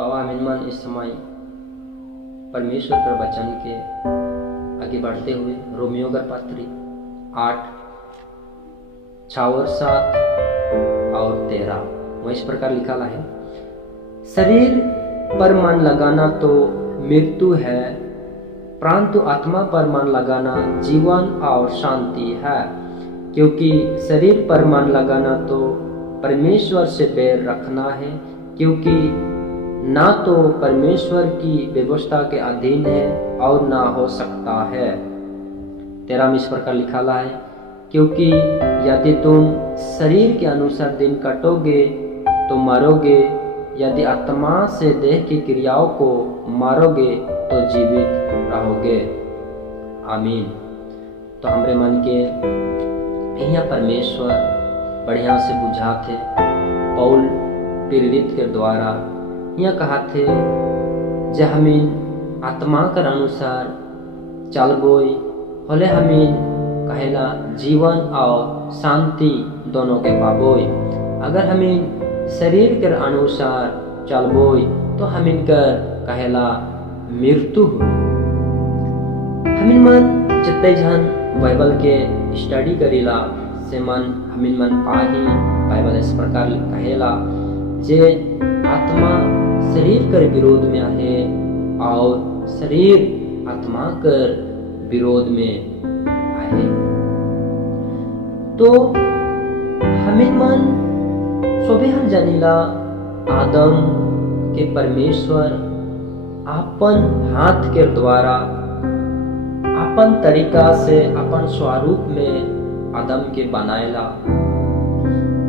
तो अब हम मन इस समय परमेश्वर के वचन के आगे बढ़ते हुए रोमियो का पत्री 8 6 और 7 और 13 वह इस प्रकार लिखा है। शरीर पर मन लगाना तो मृत्यु है, परंतु आत्मा पर मन लगाना जीवन और शांति है। क्योंकि शरीर पर मन लगाना तो परमेश्वर से बैर रखना है, क्योंकि ना तो परमेश्वर की व्यवस्था के अधीन है और ना हो सकता है। 13 में इस प्रकार लिखा है, क्योंकि यदि तुम शरीर के अनुसार दिन काटोगे तो मरोगे, यदि आत्मा से देह की क्रियाओं को मारोगे तो जीवित रहोगे। आमीन। तो हमारे मन के यहाँ परमेश्वर बढ़िया से बुझाते पौल प्रेरित के द्वारा यह कहा थे, जे हमीन आत्मा कर अनुसार चलबोई होले हमीन कहेला जीवन और शांति दोनों के पाबोई। अगर हमीन शरीर के अनुसार चलबोई तो हमीन कर कहेला मृत्यु। हमीन मन जितने जन बाइबल के स्टडी करेला से मन हमीन मन पाही बाइबल इस प्रकार कहेला, जे आत्मा शरीर कर विरोध में आहे और शरीर आत्मा कर विरोध में आहे। तो हमीन मन सोबेहन जानिला आदम के परमेश्वर अपन हाथ के द्वारा अपन तरीका से अपन स्वरूप में आदम के बनाएला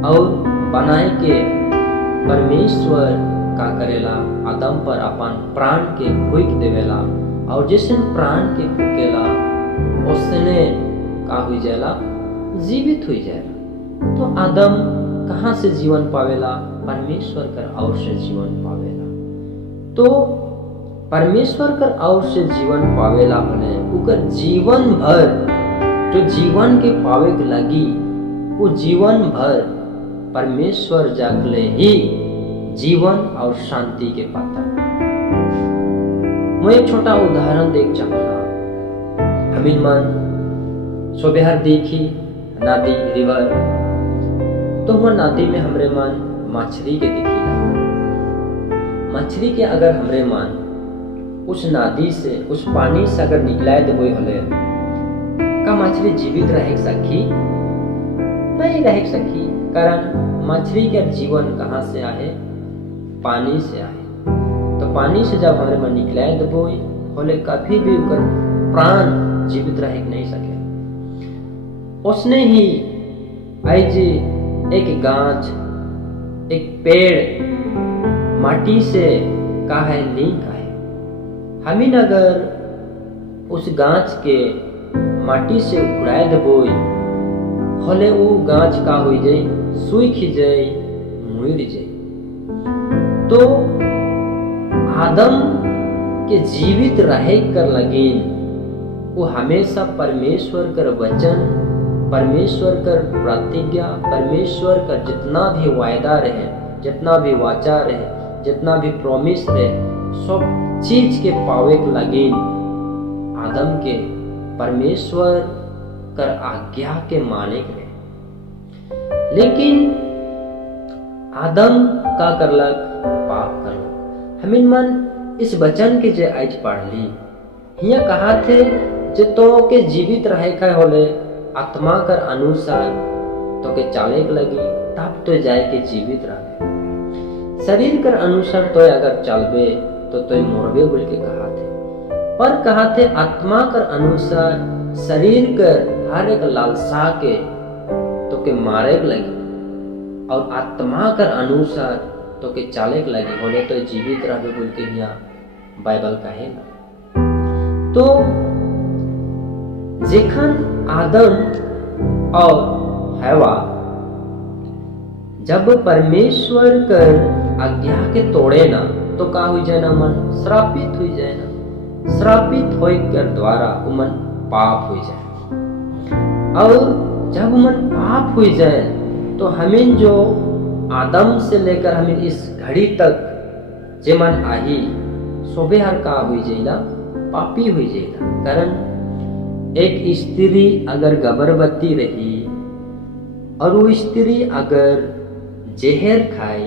और बनाए के परमेश्वर का करेला आदम पर अपन प्राण के फूंक देवेला, और जिसने प्राण के फूकेला उसने का हुई जाएला जीवित हुई जाएला। तो आदम कहाँ से जीवन पावेला? परमेश्वर कर और से जीवन पावेला। तो परमेश्वर कर और से जीवन पावेला होने उकर जीवन भर जो जीवन के पावे के लगी वो जीवन भर परमेश्वर जागले ही जीवन और शांति के पाता। मैं एक छोटा उदाहरण देख चाहूंगा। हमीन मन सोबेहर देखी नदी रिवर, तो वह नदी में हमरे मन मछली के दिखीला। मछली के अगर हमरे मन उस नदी से उस पानी से अगर निकलाए देबो हले का मछली जीवित रह सकी? नहीं रह सकी, कारण मछली का जीवन कहाँ से आए? पानी से आए। तो पानी से जब हमारे मन निकलाए देबो होले कभी भी उकर प्राण जीवित रह नहीं सके। उसने ही ऐजे एक गाछ एक पेड़ माटी से का है लिंक है। हमीन अगर उस गाछ के माटी से उड़ाए देबो होले वो गाछ का हो जाए सूख जाए मुड़ जाए। तो आदम के जीवित रहे कर लगिन वो हमेशा परमेश्वर कर वचन, परमेश्वर कर प्रतिज्ञा, परमेश्वर का जितना भी वायदा रहे, जितना भी वाचा रहे, जितना भी प्रॉमिस रहे, सब चीज के पावे के लगिन आदम के परमेश्वर कर आज्ञा के माने के। लेकिन आदम का करलक? पाप करलक। हमीन मन इस वचन के जे आज पढ़ ली हिया कहा थे, जे तो के जीवित रहे का होले आत्मा कर अनुसार तो के चाले के लगी तब तो जाए के जीवित रहे। शरीर कर अनुसार तो अगर चलबे तो मोरबे बोल के कहा थे, पर कहा थे आत्मा कर अनुसार शरीर कर हर एक लालसा के तो के मारे के लगी, और आत्मा कर अनुसार तो के चाले के लगी होले तो जीवित रहे बोल के यहाँ बाइबल कहेगा। तो जेखन आदम और हवा जब परमेश्वर कर आज्ञा के तोड़े ना तो का हुई जाए ना? मन श्रापित हुई जाए ना। श्रापित होए कर द्वारा मन पाप हुई जाए, और जब मन पाप हुई जाए तो हमें जो आदम से लेकर हमें इस घड़ी तक जे मन आही सोबे हर का हुई जाइला पापी हुई जाइला। कारण एक स्त्री अगर गर्भवती रही और वो स्त्री अगर जहर खाई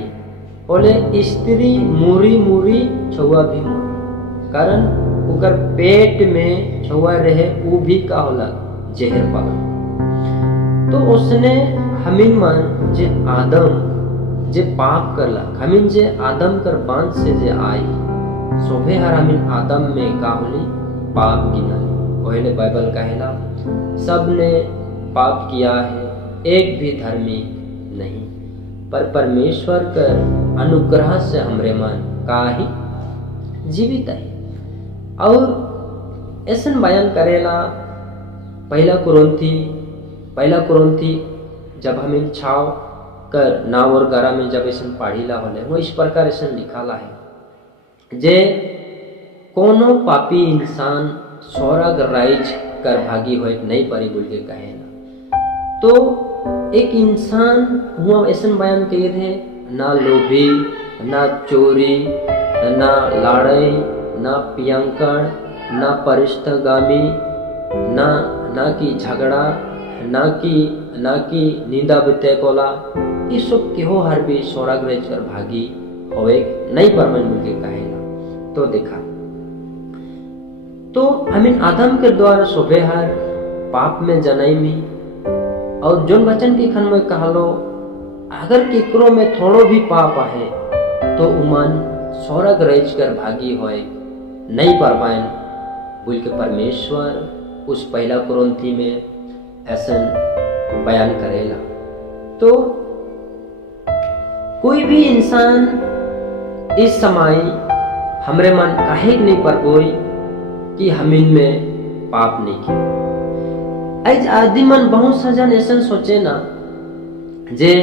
बोले स्त्री मूरी मूरी छुआ भी मूरी। कारण उकर पेट में छुआ रहे वो भी का होला जहर पाला। तो उसने हमिन मन जे आदम जे पाप करला हमिन जे आदम कर वंश से जे आई सोभे हर हमिन आदम में का होली पाप गिनाली। पहले बाइबल कहेला सब ने पाप किया है एक भी धर्मी नहीं। पर परमेश्वर कर अनुग्रह से हमरे मन का ही जीवित है। और ऐसा बयान करेला पहला कुरंथी जब हमें छाव कर नाव और गरा में जब ऐसा पढ़ीला होले वो इस प्रकार ऐसा लिखाला है जे कोनो पापी इंसान स्वर्ग राइज कर भागी हो नहीं परी बोल के कहेला। तो एक इंसान हुआ ऐसा बयान किए थे ना लोभी ना चोरी ना लाड़ई ना पियंकड़ ना परिष्ठगामी ना की झगड़ा ना की निंदा बिते कोला ये सब केहो हर भी स्वर्ग राइज कर भागी होए नहीं परमन बोल के कहेला। तो देखा तो हमें आदम के द्वारा शोभे हर पाप में जनाई में और जोन वचन के खन में कहलो अगर केकरो में थोड़ो भी पाप है तो उमन स्वर्ग राइज कर भागी होए नहीं पर पाए बोल के परमेश्वर उस पहला कुरंथी में ऐसा बयान करेला। तो कोई भी इंसान इस समय हमरे मन काहे नहीं पर कोई कि हमिन में पाप नहीं किया। आज आदि मन बहुत सजन ऐसा सोचे ना जे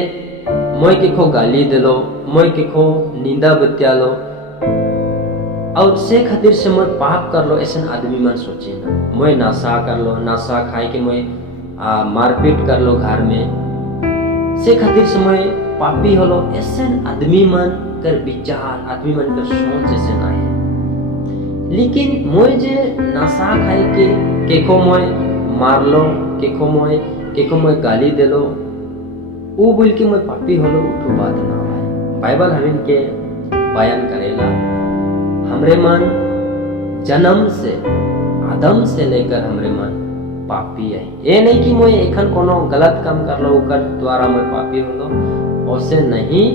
मोय के खो गाली दिलो मोय के खो निंदा बत्यालो और से खातिर से मोय पाप कर लो ऐसा आदमी मन सोचे ना। मोय नशा कर लो नशा खाए के मोय मारपीट कर लो घर में से खातिर से मोय पापी होलो ऐसा आदमी मन कर विचार आदमी मन कर सोच ऐसे ना है। लेकिन मोय जे नशा खाई के को मोय मार लो के को मोय गाली दे लो वो बोल के मोय पापी होलो उठो बात ना है। बाइबल हमिन के बयान करेला हमरे मन जन्म से आदम से लेकर हमरे मन पापी है। ये नहीं कि मोय एखन कोनो गलत काम कर लो ओकर द्वारा मोय पापी होलो ऐसे नहीं।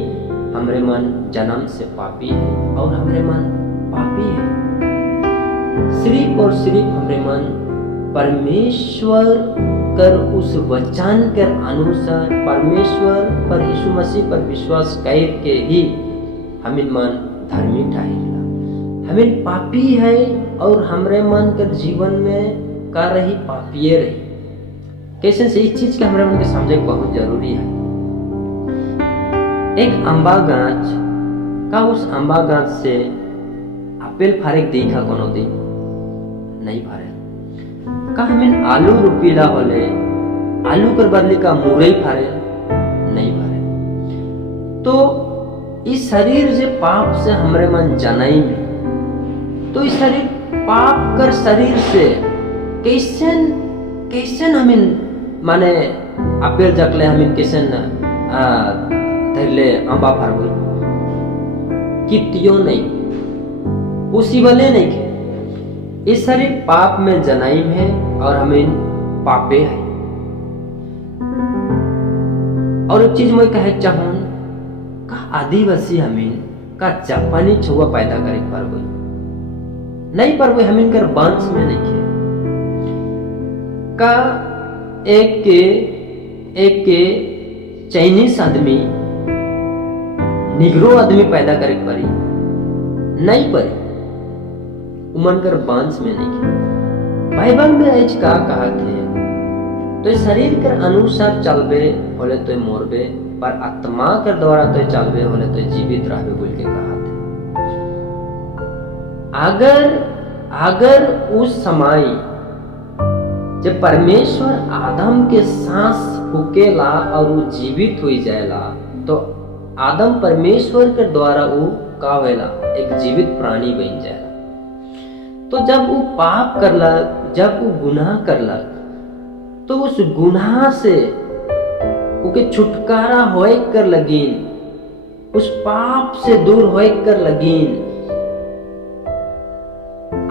हमरे मन जन्म से पापी है और हमरे मन पापी है। सिर्फ और सिर्फ हमरे मन परमेश्वर कर उस वचन के अनुसार परमेश्वर पर यीशु मसीह पर विश्वास करके ही हमिन मन धर्मी ठहरेला। हमिन पापी है और हमरे मन के जीवन में का रही पापिये रही। कैसे से इस चीज के हमरे मन के समझे बहुत जरूरी है। एक अम्बा गाछ का उस अम्बा गाछ से आपेल फारेक देखा कोनो दिन नहीं फारे का हमें आलू रुपीला होले आलू कर बदली का मुरई फारे नहीं फारे। तो इस शरीर जे पाप से हमरे मन जनाई में तो इस शरीर पाप कर शरीर से कैसन हमें माने आपेल जकले हमें कैसन धरले अम्बा फारबो कितियो नहीं पॉसिबल नहीं के। इस शरीर पाप में जनाई है और हमें पापे है। और एक चीज मैं कहे चाहूं का आदिवासी हमें का जापानी छुआ पैदा करे पर नहीं पर हमें कर वंश में नहीं है का एक के चाइनीस आदमी निग्रो आदमी पैदा करे परी नहीं परी उमन कर वंश में नहीं है। बाइबल में आज का कहा थे तो शरीर के अनुसार चलबे बोले तो मोरबे पर आत्मा के द्वारा तो चलबे बोले तो जीवित रहबे बोल के कहा थे। अगर उस समय जब परमेश्वर आदम के सांस फूकेला और वो जीवित हो जाएला तो आदम परमेश्वर के द्वारा वो का होएला, एक जीवित प्राणी बन जाएला। तो जब वो पाप करलक, जब वो गुनाह करलक, तो उस गुनाह से ओके छुटकारा होए कर लगीन, उस पाप से दूर होए कर लगीन।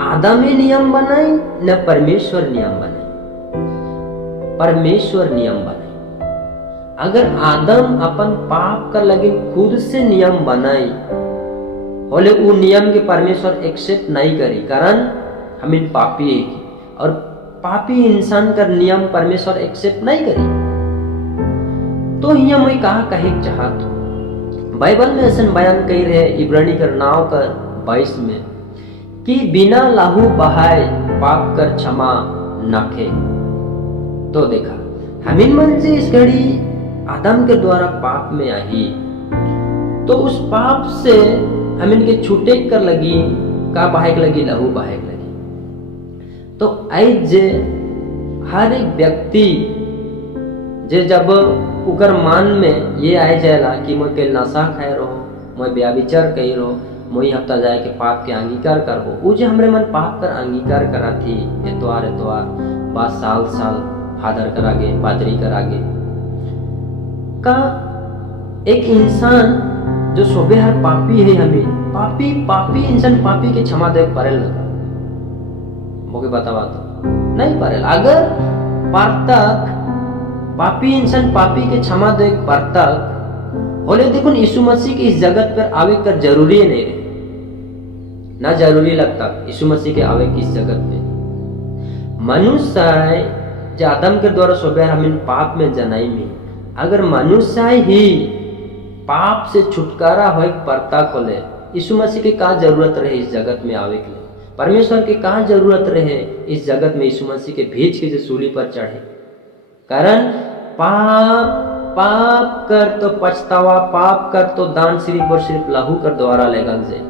आदमी नियम बनाई न परमेश्वर नियम बनाई, परमेश्वर नियम बनाई। अगर आदम अपन पाप कर लगिन खुद से नियम बनाई बोले वो नियम के परमेश्वर एक्सेप्ट नहीं करी, कारण हमें पापी है की, और पापी इंसान का नियम परमेश्वर एक्सेप्ट नहीं करी। तो यहाँ मैं कहे चाहत हूँ, बाइबल में ऐसा बयान कही रहे इब्रानी कर 9:22 में कि बिना लहू बहाए पाप कर क्षमा नाखे। तो देखा हमीन मन से इस घड़ी आदम के द्वारा पाप में आई, तो उस पाप से हमीन के छूटे कर लगी, का बहाए लगी, लहू बहाए लगी। तो आज जे हर एक व्यक्ति जे जब उकर मान में ये आए जाएला कि मैं कल नशा खाए रहो, मैं व्याभिचार कही रहो, मैं हफ्ता जाए के पाप के अंगीकार करबो, वो जो हमरे मन पाप कर अंगीकार करा थी एतवार बाद साल फादर करागे, पादरी करागे का एक इंसान जो सोबे हर पापी है, हमें पापी इंसान पापी के क्षमा दे परेल लगा मोके बतावा तो नहीं परेल। अगर पार्तक पापी इंसान पापी के क्षमा दे पार्तक बोले, देखो यीशु मसीह के इस जगत पर आवे कर जरूरी नहीं रहे, ना जरूरी लगता यीशु मसीह के आवे की इस जगत पे। मनुष्य जो आदम के द्वारा सोबे हमें पाप में जनाई में, अगर मनुष्य ही पाप से छुटकारा हो परता खोले, यीशु मसीह के कहाँ जरूरत रहे इस जगत में आवे के लिए, परमेश्वर के कहाँ जरूरत रहे इस जगत में यीशु मसीह के भेज के जो सूली पर चढ़े। कारण पाप कर तो पछतावा, पाप कर तो दान सिर्फ और सिर्फ लहू कर द्वारा लगल जाए।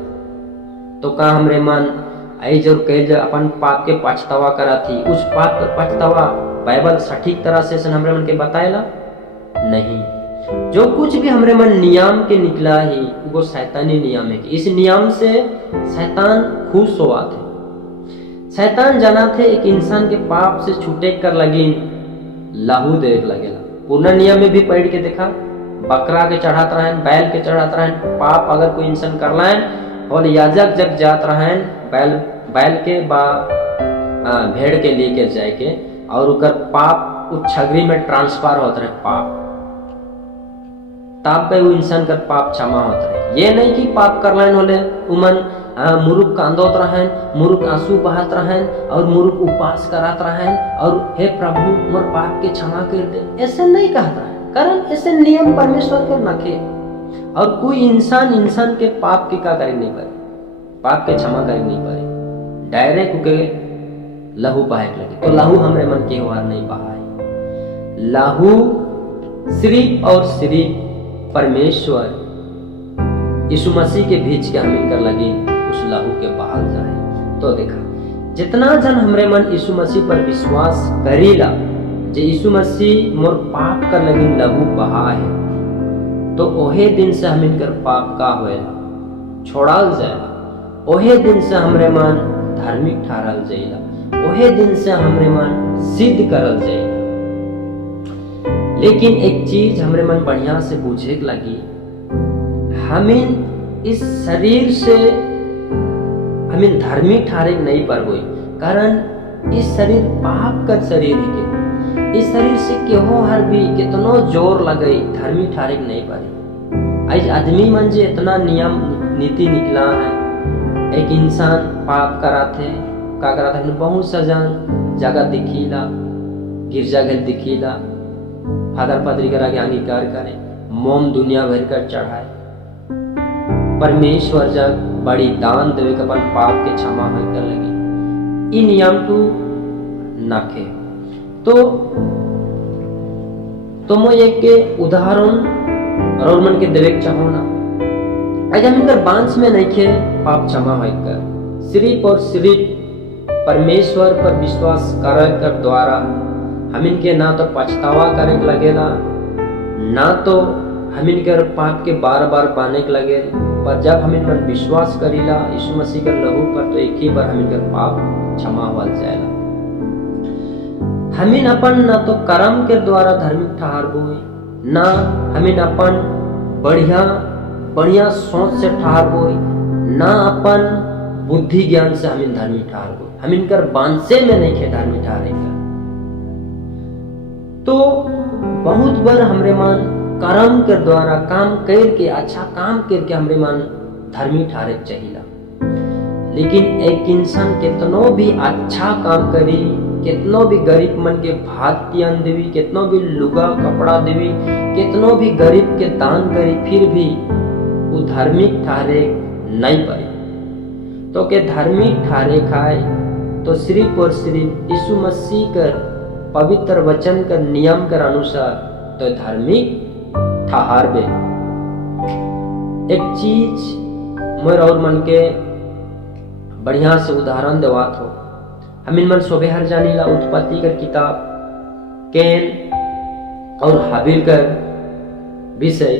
तो का हमरे मन आई जरूर कह अपन पाप के पछतावा करा थी, उस पाप का पछतावा बाइबल सटीक तरह से हमरे मन के बताएला नहीं। जो कुछ भी हमरे मन नियम के निकला ही वो शैतानी नियम है कि इस नियम से शैतान खुश हुआ थे। शैतान जाना थे एक इंसान के पाप से छूटे कर लगी लहू देख लगेला। पूर्ण नियम में भी पढ़ के देखा, बकरा के चढ़ात रहें, बैल के चढ़ात रहें। पाप अगर कोई इंसान कर लाएं और याजक जग जात रहें बैल के बा भेड़ के लेके जाए के, और उकर पाप उस छगरी में ट्रांसफर होता रहे पाप, तब पे वो इंसान का पाप क्षमा होता रहे। ये नहीं कि पाप कर लाइन होले उमन मुरुख कांदोत रहें, मुरुख आंसू बहात रहें और मुरुख उपास करात रहें और हे प्रभु मोर पाप के क्षमा कर दे, ऐसे नहीं कहता है। कारण ऐसे नियम परमेश्वर के नखे, और कोई इंसान के पाप के का करे नहीं पाए, पाप के क्षमा करे नहीं पाए, डायरेक्ट के लहू बहाए लगे। तो लहू हमरे मन के वार नहीं बहाए, लहू सिर्फ और सिर्फ परमेश्वर यीशु मसीह के भेज के हमें कर लगी उस लहू के बहाल जाए। तो देखा जितना जन हमरे मन यीशु मसीह पर विश्वास करीला, जे यीशु मसीह मोर पाप कर लगी लहू बहा है, तो ओहे दिन से हमें कर पाप का होएला छोड़ाल जाएला, ओहे दिन से हमरे मन धार्मिक ठहरल जाएला, ओहे दिन से हमरे मन सिद्ध करल जाएला। लेकिन एक चीज हमरे मन बढ़िया से पूछे लगी, हमें इस शरीर से हमें धार्मिक ठहरे नहीं पर हुई, कारण इस शरीर पाप का शरीर है के, इस शरीर से केहो हर भी कितनो जोर लगई धार्मिक ठहरे नहीं पारी। आज आदमी मन जे इतना नियम नीति निकला है, एक इंसान पाप कराते का कराते हैं, बहुत सजन जगह दिखीला, गिरजा घर दिखीला, फादर पादरी करा के अंगीकार करे, मोम दुनिया भर कर चढ़ाए, परमेश्वर जग बड़ी दान देवे के अपन पाप के क्षमा हो कर लगी। इन नियम तू नाखे। तो मैं एक के उदाहरण और मन के देवे चाहो ना, आज हम इनकर बांस में नहीं खे पाप क्षमा हो कर, सिर्फ और सिर्फ परमेश्वर पर विश्वास कर द्वारा हम इनके ना तो पछतावा करे लगेला, ना तो हमिन कर पाप के बार बार बाने के लगे, पर जब हमिन मन विश्वास करीला यीशु मसीह कर लहू पर, तो एक ही बार हमिन कर पाप क्षमा हुआ जाएगा। हमिन अपन न तो कर्म के द्वारा धार्मिक ठहर बोई, न हमिन अपन बढ़िया बढ़िया सोच से ठहर बोई, न अपन बुद्धि ज्ञान से हमिन धार्मिक ठहर बोई, हमिन कर बांसे में नहीं खे धार्मिक ठहरेगा। तो बहुत बार हमरे मन कर्म के द्वारा काम करके, अच्छा काम करके हमरे मन धार्मिक ठहरे चाहिए, लेकिन एक इंसान कितनो भी अच्छा काम करी, कितनो भी गरीब मन के भात तियान देवी, कितनो भी लुगा कपड़ा देवी, कितनो भी गरीब के दान करी, फिर भी वो धार्मिक ठहरे नहीं पाई। तो के धार्मिक ठहरे खाए तो सिर्फ और सिर्फ यीशु मसीह कर पवित्र वचन कर नियम कर अनुसार तो धार्मिक ठहर बे। एक चीज मोर और मन के बढ़िया से उदाहरण देवात हो, हमिन मन सोबे हर जानी ला उत्पत्ति कर किताब कैन और हाबिल कर विषय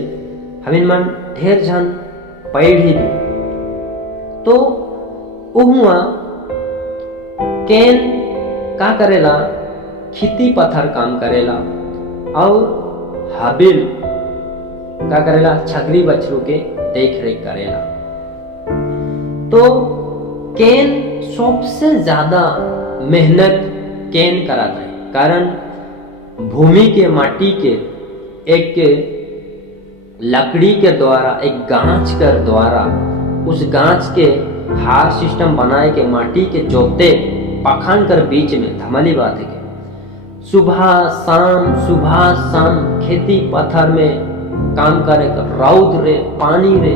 हमिन मन ढेर जन पढ़ी दी। तो उहुआ कैन का करेला, खेती पत्थर काम करेला, और हाबिल का करेला, छकरी बछरू के देख रेख करेला। तो कैन सबसे ज्यादा मेहनत कैन कराता है, कारण भूमि के माटी के एक लकड़ी के द्वारा, एक गांच कर द्वारा, उस गांच के हार सिस्टम बनाए के माटी के जोते पखान कर बीच में धमली बात है के सुबह शाम खेती पत्थर में काम करे कर, रौद रे पानी रे,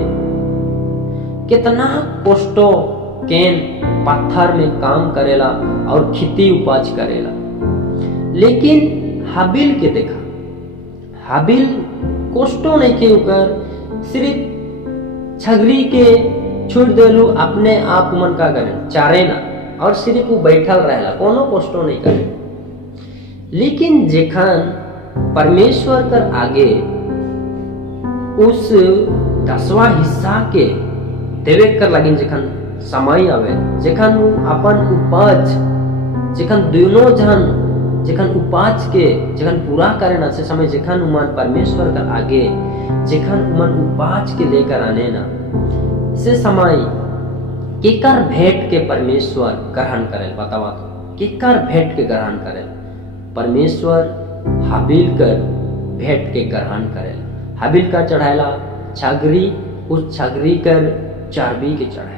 कितना कष्टो कैन पत्थर में काम करेला और खेती उपज करेला। लेकिन हाबिल के देखा, हाबिल कष्टो नहीं के ऊपर, सिर्फ छगरी के छुड़ देलू, अपने आप मन का करे चारे ना, और सिर्फ वो बैठल रहेला, कोनो कष्टो नहीं करे। लेकिन जेखन परमेश्वर कर आगे उस 10वां हिस्सा के देवे कर लगिन, जेखन समय आवे, जेखन अपन उपज, जेखन दोनों जन जेखन उपज के जेखन पूरा करे ना से समय, जेखन उमन परमेश्वर का आगे जेखन उमन उपज के लेकर आने ना से समय केकर भेंट के परमेश्वर ग्रहण करे, बतावा तो केकर भेंट के ग्रहण करे, परमेश्वर हाबिल कर भेंट के ग्रहण करे। हाबिल का चढ़ाएला छगरी, उस छगरी कर चर्बी के चढ़ाएला।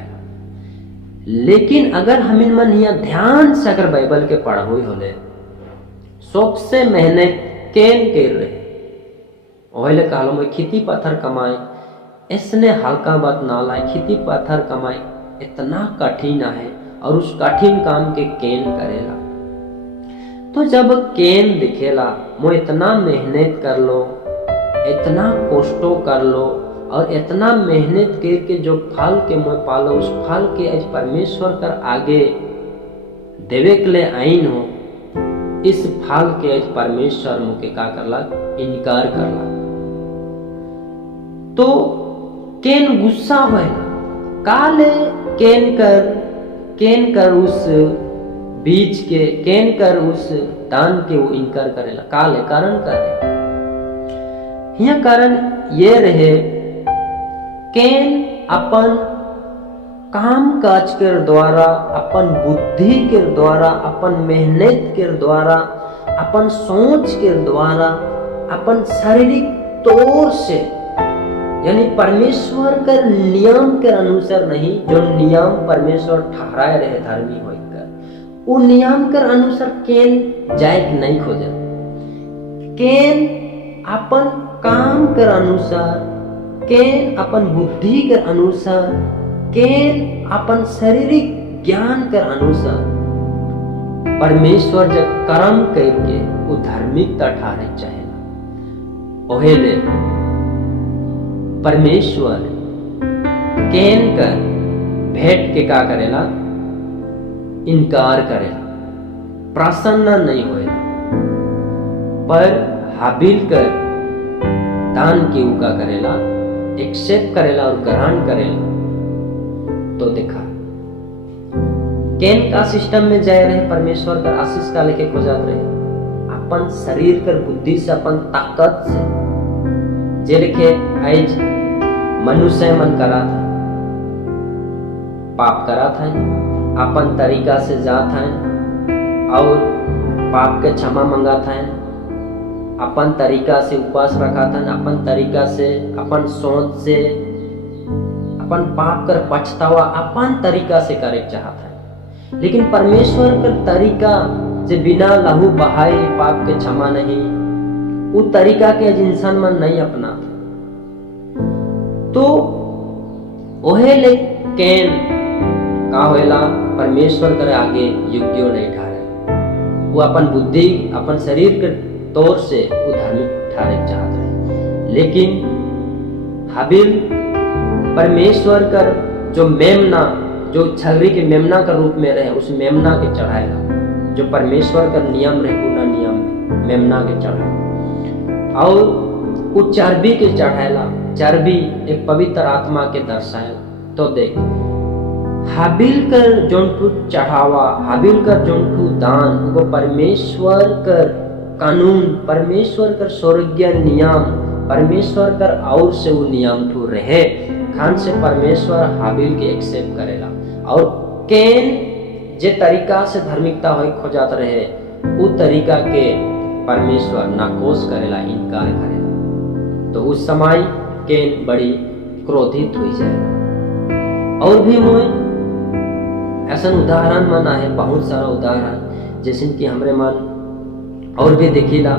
लेकिन अगर हमिन मन यहाँ ध्यान से अगर बाइबल के पढ़ोई होले, सबसे मेहनत कैन कर रहे ओहले कहलो मैं खेती पत्थर कमाए, इसने हल्का बात ना लाए, खेती पत्थर कमाए इतना कठिन है, और उस कठिन काम के कैन करेला। तो जब कैन दिखेला मैं इतना मेहनत कर लो, इतना कष्टो कर लो, और इतना मेहनत करके जो फल के मैं पालो, उस फल के आज परमेश्वर कर आगे देवे के लिए आईन हो, इस फल के आज परमेश्वर मुके का करला, इनकार करला। तो कैन गुस्सा होएगा, काले कैन कर उस बीज के, कैन कर उस दान के वो इनकार करेला, काले कारण करे। यह कारण ये रहे, कैन अपन काम काज के द्वारा, अपन बुद्धि के द्वारा, अपन मेहनत के द्वारा, अपन सोच के द्वारा, अपन शारीरिक तौर से, यानी परमेश्वर के नियम के अनुसार नहीं, जो नियम परमेश्वर ठहराए रहे धार्मिक होकर, वो नियम के अनुसार कैन जाए नहीं खोजे। कैन अपन काम के अनुसार, कैन अपन बुद्धि के अनुसार, कैन अपन शारीरिक ज्ञान के अनुसार परमेश्वर जब कर्म करके वो धार्मिकता ठहरे चाहे, ओहेले परमेश्वर कैन कर भेंट के का करेला, इनकार करेला, प्रसन्न नहीं होएला। पर हाबिल कर दान के उका करेला, एक्सेप्ट करेला और ग्रहण करेला। तो देखा कैन का सिस्टम में जाए रहे, परमेश्वर का आशीष का लेके खोजात रहे, अपन शरीर कर बुद्धि से, अपन ताकत से, जे लिखे आज मनुष्य मन करा था, पाप करा था, अपन तरीका से जात है और पाप के क्षमा मंगा था, अपन तरीका से उपवास रखा था, अपन तरीका से, अपन सोच से, अपन पाप कर पछतावा अपन तरीका से करे चाहता है। लेकिन परमेश्वर का तरीका जे बिना लहू बहाए पाप के क्षमा नहीं, वो तरीका के इंसान मन नहीं अपना। तो ओहे ले कैन का होएला, परमेश्वर करे आगे योग्य नहीं ठहरे, वो अपन बुद्धि, अपन शरीर के तौर से वो धार्मिक ठहरे चाहते हैं। लेकिन हाबिल परमेश्वर कर जो मेमना, जो छलरी के मेमना का रूप में रहे, उस मेमना के चढ़ाएगा, जो परमेश्वर का नियम रहे पूरा नियम मेमना के चढ़ाए, और वो चर्बी के चढ़ाएला, चर्बी एक पवित्र आत्मा के दर्शाए। तो देख हाबिल कर जोंठू चढ़ावा, हाबिल कर जोंठू दान, वो परमेश्वर कर कानून, परमेश्वर कर स्वर्गीय नियम, परमेश्वर कर और से वो नियम ठू रहे खान से परमेश्वर हाबिल के एक्सेप्ट करेला। और कैन जे तरीका से धार्मिकता हो खोजात रहे, वो तरीका के परमेश्वर नाकोश करेला, इनकार करेला। तो उस समय कैन बड़ी क्रोधित हुई जाए। और भी मोए ऐसा उदाहरण माना है, बहुत सारा उदाहरण, जैसे कि हमरे मन और भी देखिला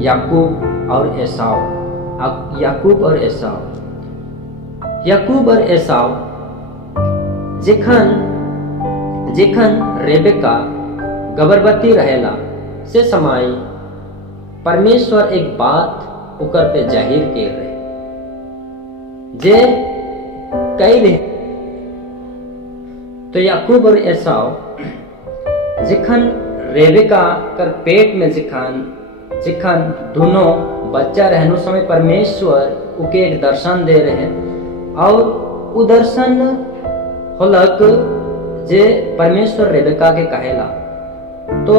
याकूब और एसाव, याकूब और एसाव, याकूब और एसाव जेखन रेबेका गर्भवती रहेला से समय परमेश्वर एक बात उकर पे जाहिर कर रहे, जे कई रहे। तो याकूब और एसाव जेखन रेबेका कर पेट में जेखन दोनों बच्चा रहने समय परमेश्वर उके एक दर्शन दे रहे, और वो दर्शन होलक जे परमेश्वर रेबेका के कहेला, तो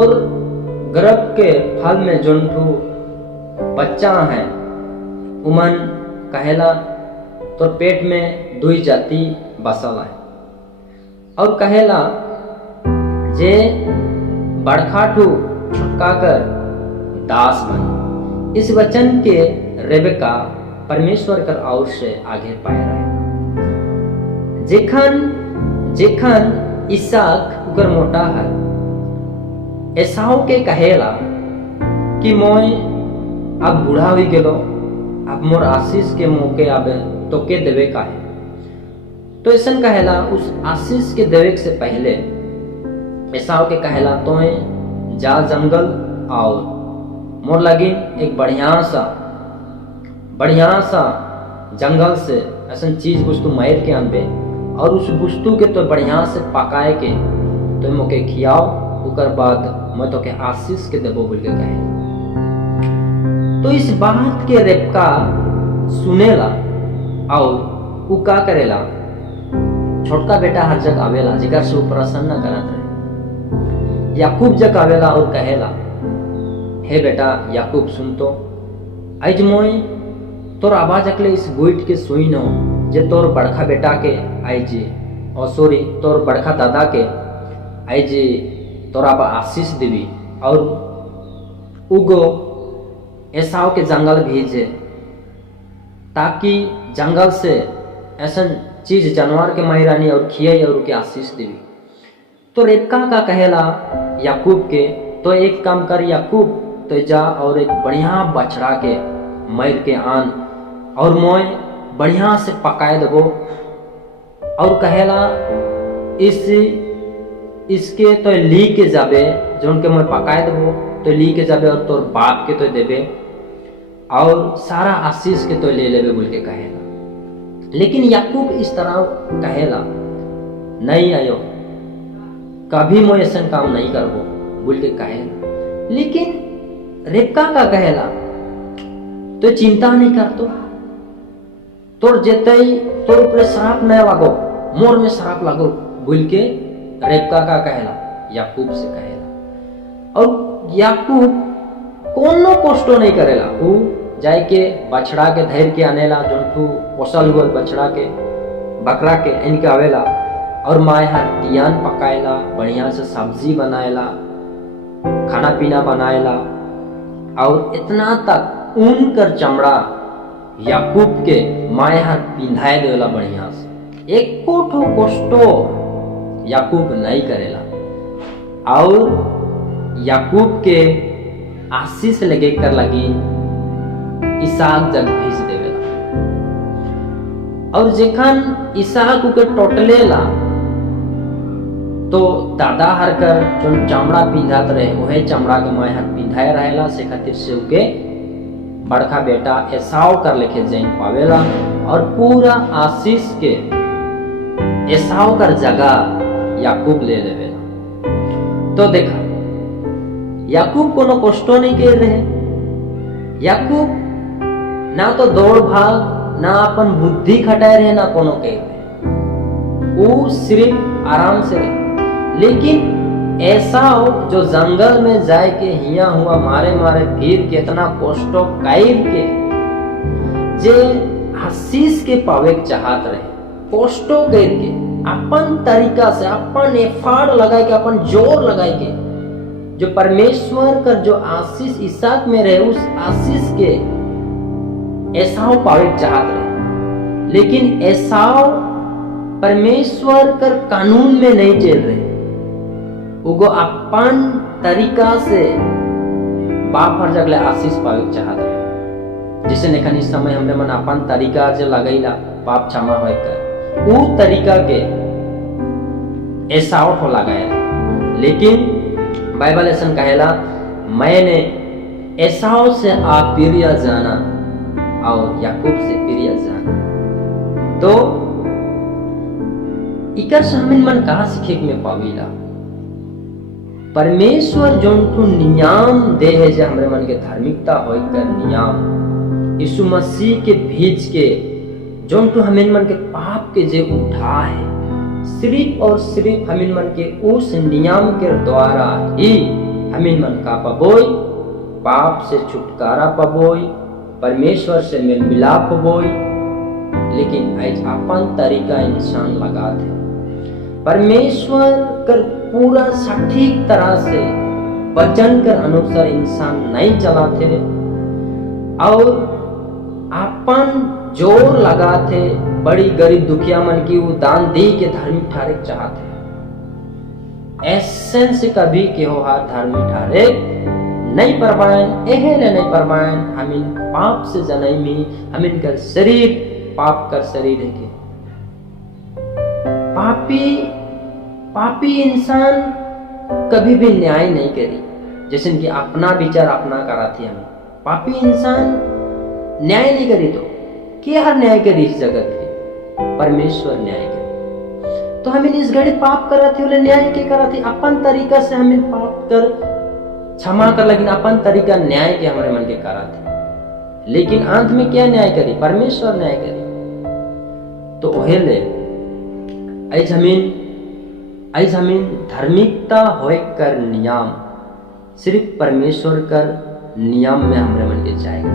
गर्भ के फल में जोंठू बच्चा है उमन कहेला, तो पेट में दुई जाति बसल है, और कहेला जे बड़खा ठू छुटका कर दास बन। इस वचन के रेबेका परमेश्वर कर और से आगे पाए रहे। जेखन इसहाक उकर मोटा है, एसाव के कहेला कि मोय अब बूढ़ा हुई गेलो, अब मोर आशीष के मौके आवे तो के देवे का है। तो ऐसा कहेला उस आशीष के देवे से पहले एसाव के कहेला तो जा जंगल आओ, मोर लगी एक बढ़िया सा जंगल से ऐसा चीज वस्तु मार के आनबे, और उस वस्तु के तो बढ़िया से पकाए के तो मोके खियाओ, उकर बाद मैं तो के आशीष के देबो बोल के कहे। तो इस बात के रेबका सुनेला और उ का करेला, छोटका बेटा हर जगह आवेला जिकर से प्रसन्न करत रहे। याकूब जग आवेला और कहेला, हे बेटा याकूब सुन तो, आज मोय तोर आवाज अकले इस गोइट के सुई न, जे तोर बड़खा बेटा के आईजे, और सॉरी तोर बड़खा दादा के आईजे तोरा बा आशीष देवी, और उगो एसाव के जंगल भेजे, ताकि जंगल से ऐसा चीज जानवर के मायरानी और खियाई और उनके आशीष देवी। तो रेबका का कहेला याकूब के, तो एक काम कर याकूब, तो जा और एक बढ़िया बछड़ा के मार के आन, और मोय बढ़िया से पकाए देबो, और कहेला इसके तो ली के जाबे, जो उनके मोय पकाए देबो तो ली के जाबे, और तोर बाप के तो देबे, और सारा आशीष के तो ले लेबे बोल के कहेला। लेकिन याकूब इस तरह कहेला, नहीं आयो, कभी मोय ऐसा काम नहीं करबो बोल के कहेला। लेकिन रेबका का कहेला, तो चिंता नहीं करतो, तोर जेते तोर ऊपर श्राप नहीं लागो, मोर में श्राप लागो बोल के रेबका का कहला, याकूब से कहला। और याकूब कोनो कष्टो नहीं करेला, वो जाए के बछड़ा के धैर के आनेला, जो पोसल हुआ बछड़ा के बकरा के इनके आवेला, और माए हर तियान पकाएला, बढ़िया से सब्जी बनाएला, खाना पीना बनाएला, और इतना तक ऊन कर चमड़ा याकूब के माए हर पिंधाए देला बढ़िया से। एक कोठो कष्टो याकूब नहीं करेला, और याकूब के आशीष लगे कर लगी इसहाक जग भेज देवेला। और जेखन इसहाक के टोटलेला तो दादा हर कर जो चमड़ा पिंधात रहे वही चमड़ा के माए हर पिंधाए रहेला, से खातिर से उके बड़का बेटा एसाव कर लेके जैन पावेला, और पूरा आशीष के एसाव कर जगह याकूब ले लेवेला। तो देखा याकूब कोनो कष्टो नहीं कर रहे, याकूब ना तो दौड़ भाग ना अपन बुद्धि खटाए रहे, ना कोनो कह रहे, वो सिर्फ आराम से रहे। लेकिन ऐसा हो जो जंगल में जाए के हिया हुआ मारे मारे फिर कितना कष्टो काइल के जे आशीष के पावे चाहत रहे, कष्टो करके अपन तरीका से अपन एफर्ट लगाए के, अपन जोर लगाए के, जो परमेश्वर का जो आशीष इसहाक में रहे उस आशीष के एसाव पावे चाहत रहे। लेकिन एसाव परमेश्वर कर कानून में नहीं चल रहे, उगो अपन तरीका से बाप हर जगह आशीष पावे चाहत रहे। जिसे नेखन इस समय हमरे मन अपन तरीका से लगैला पाप क्षमा होए कर वो तरीका के एसाव को लगाया। लेकिन बाइबल ऐसा कहेला, मैंने एसाव से आप प्रिय जाना और याकूब से प्रिय जाना। तो इकर से हमें मन कहा सीखे में पावीला, परमेश्वर जो नियम दे है जो हमारे मन के धार्मिकता हो कर नियम यीशु मसीह के भेज के जो हमें मन के पाप के जे उठा है, सिर्फ और सिर्फ हमें मन के उस नियम के द्वारा ही हमें मन का पबोई, पाप से छुटकारा पबोई, परमेश्वर से मेल मिलाप पबोई। लेकिन आज अपन तरीका इंसान लगाते परमेश्वर कर पूरा सटीक तरह से वचन कर अनुसार इंसान नहीं चलाते और अपन जोर लगाते, बड़ी गरीब दुखिया मन की वो दान दी के धार्मिक ठारे चाहते। ऐसे से कभी के हो हाथ धार्मिक ठारे नहीं परवान, एहेले नहीं परवान, हमिन पाप से जनाई में हमिन कर शरीर पाप कर शरीर है के पापी इंसान कभी भी न्याय नहीं करी, जैसे कि अपना विचार अपना करा थी। हमें पापी इंसान न्याय नहीं करी तो क्या हर न्याय करी इस जगत के, परमेश्वर न्याय करी। तो हमें इस घड़ी पाप करा थी, न्याय के करा थी अपन तरीका से हमें पाप कर क्षमा कर, लेकिन अपन तरीका न्याय के हमारे मन के करा थे। लेकिन अंत में क्या न्याय करी, परमेश्वर न्याय करी। तो ओहेले आज हमें धार्मिकता होए कर नियम सिर्फ परमेश्वर कर नियम में हमारे मन के जाएगा,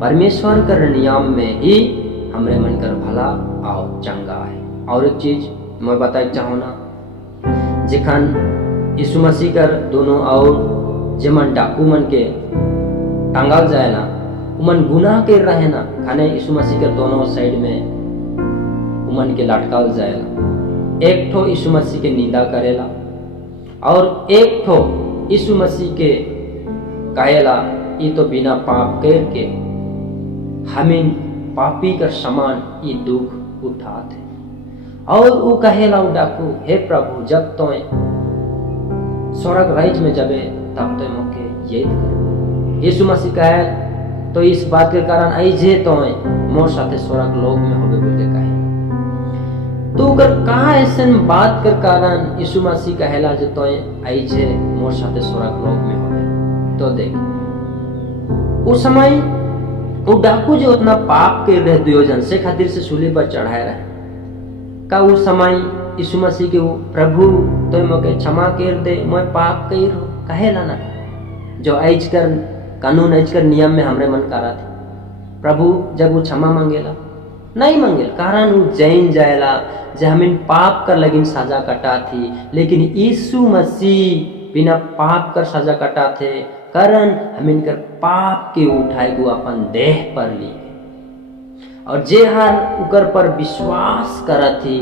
परमेश्वर कर नियम में ही हमारे मन कर भला और चंगा है। और एक चीज मैं बताए चाहूँ ना, जिखन यीशु मसीह कर दोनों और जेमन डाकू मन के टांगल जाए ना, उमन गुनाह कर रहे ना, खाने यीशु मसीह के दोनों साइड में उमन के लटकाल जाएला। एक ठो यीशु मसीह के निंदा करेला और एक ठो यीशु मसीह के कहेला ये तो बिना पाप करके हमें पापी का समान ये दुख उठाते। और वो कहेला वो डाकू, हे प्रभु जब तो स्वर्ग राज्य में जबे तब तो मोके ये कर। यीशु मसीह कहे तो इस बात के कारण आई जे तो मोर साथे स्वर्ग लोक में होवे बोल के कहे। तो अगर कहा ऐसे बात कर कारण यीशु मसीह कहेला जे तो आई जे मोर साथे स्वर्ग लोक में होवे। तो देख उस समय वो डाकू जो उतना पाप कर रहे दुर्योधन से खातिर से सूली पर चढ़ाए रहे का उस समय यीशु मसीह के वो प्रभु तो मके क्षमा कर दे, मैं पाप कर कहे लाना जो ऐज कर कानून ऐज कर नियम में हमरे मन करा थे। प्रभु जब वो क्षमा मांगेला नहीं मांगेल, कारण वो जैन जाएला जे हमें पाप कर लगिन सजा कटा थी, लेकिन यीशु मसीह बिना पाप कर सजा कटा थे, कारण हमें कर पाप के उठाए गो अपन देह पर ली और जे हर उकर पर विश्वास करा थी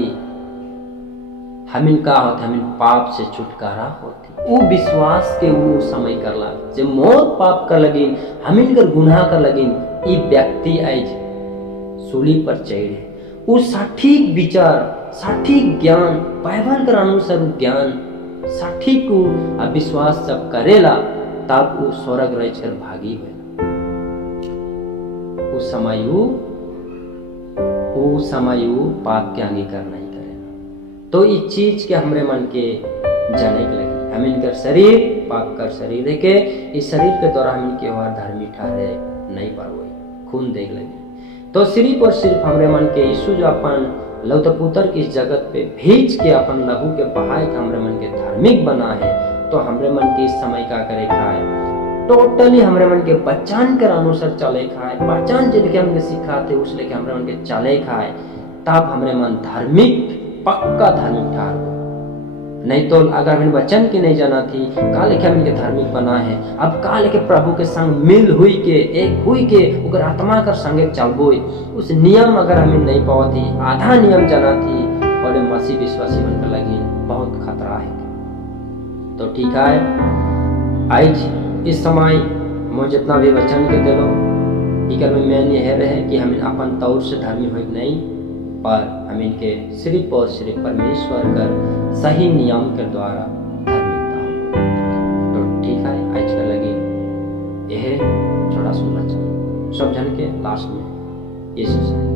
हमें का होते, हमें पाप से छुटकारा होती। वो विश्वास के वो समय करला जे मोर पाप कर लगिन हमें कर गुनाह कर लगिन ये व्यक्ति आज सूली पर चढ़े वो सटीक विचार सटीक ज्ञान बाइबल के अनुसार ज्ञान सटीक विश्वास जब करेला तब वो स्वर्ग रह कर भागी हुए उस समय वो पाप के अंगीकार नहीं करेगा। तो इस चीज के हमरे मन के जाने के लगे हम इनकर शरीर पाप कर शरीर के इस शरीर के द्वारा हम इनके और धर्मी ठहरे नहीं पावे खून देख लगे। तो सिर्फ और सिर्फ हमरे मन के यीशु जो अपन लौत पुत्र की इस जगत पे भेज के अपन लहू के बहाए के हमरे मन के धार्मिक बना है। तो हमरे मन के इस समय का करे खाए टोटली हमरे मन के पहचान कर अनुसार चले खाए, पहचान जिनके हमके सिखाते उस लेके हमरे मन के चले खाए, तब हमरे मन धार्मिक पक्का धार्मिक ठहर। नहीं तो अगर हमें वचन की नहीं जाना थी का लेके हम इनके धार्मिक बना है, अब का लेके प्रभु के संग मिल हुई के एक हुई के उगर आत्मा कर संगे चलबो उस नियम अगर हमें नहीं पावा थी, आधा नियम जाना थी और मसीह विश्वासी बनकर लगी बहुत खतरा है। तो ठीक है आज इस समय मैं जितना भी वचन के दिलो इकर में मैंने यह रहे कि हम अपन तौर से धर्मी हुए नहीं, पर हम इनके सिर्फ और सिर्फ परमेश्वर कर सही नियम के द्वारा धार्मिकता हो। तो ठीक है आज कर लगी यह छोटा सुनना चाहिए सब जन के लास्ट में यीशु